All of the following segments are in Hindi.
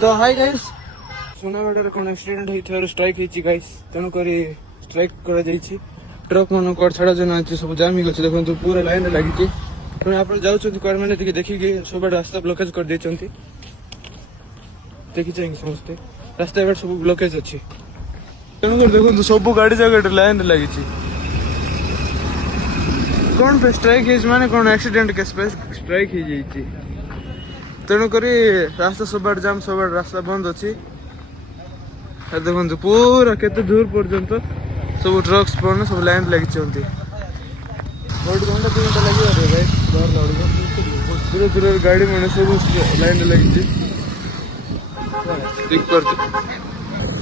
तो हाय गाइस सुनावाड़े कौन एक्सीडेंट होइथार स्ट्राइक हेची गाइस तेणु करी स्ट्राइक करा जाईची ट्रक मन कड़ छाड़ा जन आछि सब जाम गछ देखंतु पूरा लाइन लागिची पुणी आप जाउछंती कड़ माने देखि देखि सब रास्ता ब्लॉकेज कर देछंती देखि चाहिए समझते रास्ता एबे सब ब्लॉकेज अछि तेणु कर देखंतु सब गाड़ी जगह लाइन लागिची कौन पे स्ट्राइक हेज माने कौन एक्सीडेंट के स्ट्राइक हे जाईची तेणु करी रास्ता सब जाम सब रास्ता बंद अच्छी देखो पूरा केते दूर पर्यंत सब ट्रक्स पर सब लाइन लगी घंटा 2 घंटा लगे धीरे धीरे गाड़ी मैंने सब लाइन लगी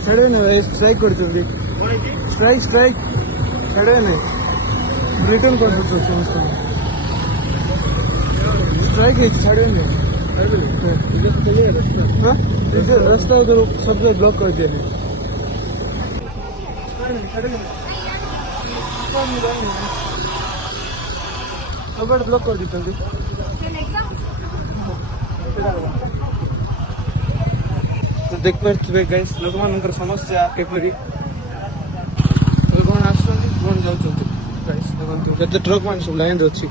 छड़े ना स्ट्राइक कर स्ट्राइक स्ट्राइक छड़े ना रिटर्न कर स्ट्राइक छड़े ना रास्ता उधर सबसे ब्लॉक कर दिया सब ब्लॉक कर दी तो देख पारे गाइस लोक मान समस्या केपरी कौन आस कौन जाऊँ गाइस देखो केते ट्रक मान सब लाइन अच्छी